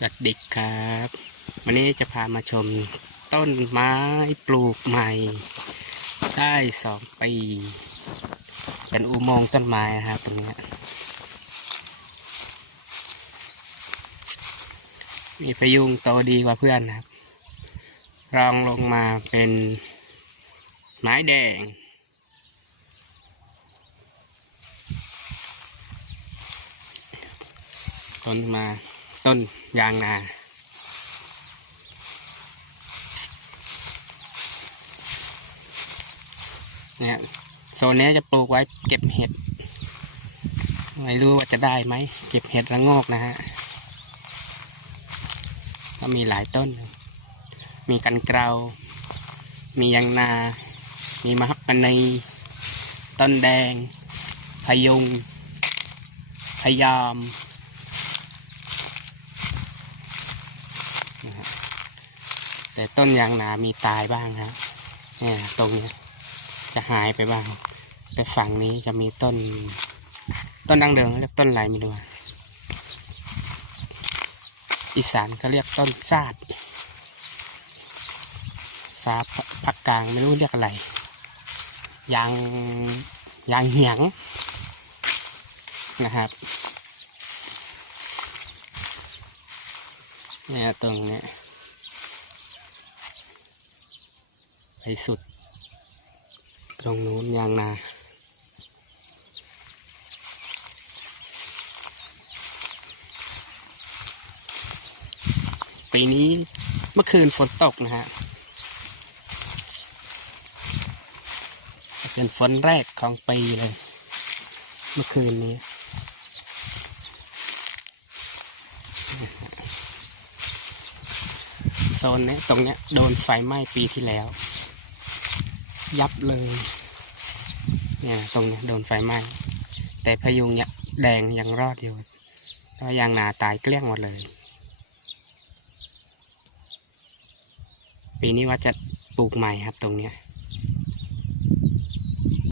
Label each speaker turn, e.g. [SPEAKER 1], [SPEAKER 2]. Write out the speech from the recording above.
[SPEAKER 1] สวัสดีครับ วันนี้จะพามาชมต้นไม้ปลูกใหม่ ได้สองปี เป็นอุโมงค์ต้นไม้นะครับตรงนี้มีพยุงโตดีกว่าเพื่อนนะครับ รองลงมาเป็นไม้แดงต้นมา ต้นยางนาเนี่ยโซนนี้จะปลูกไว้เก็บเห็ด ไม่รู้ว่าจะได้ไหม เก็บเห็ดระโงกนะฮะ ก็มีหลายต้น มีกันเกลามียางนา มีมะฮักกนีต้นแดง พยุง พยาม นะฮะ แต่ต้นยางนามีตายบ้างครับเนี่ยตรงนี้จะหายไปบ้าง แต่ฝั่งนี้จะมีต้น ต้นดังเดิมเรียกต้นอะไรไม่รู้อะอีสานก็เรียกต้นซาดซาภาคกลางไม่รู้เรียกอะไรยางยางเหียงนะครับเนี่ยตรงเนี้ย ไปสุด ตรงนู้นยางนาปีนี้เมื่อคืนฝนตกนะฮะเป็นฝนแรกของปีเลย เมื่อคืนนี้โซนนี้ตรงเนี้ยโดนไฟไหม้ปีที่แล้ว ยับเลย เนี่ยตรงเนี้ยโดนไฟไหม้ แต่พยุงเนี่ยแดงยังรอดอยู่เพราะยางนาตายเกลี้ยงหมดเลย ปีนี้ว่าจะปลูกใหม่ครับตรงเนี้ย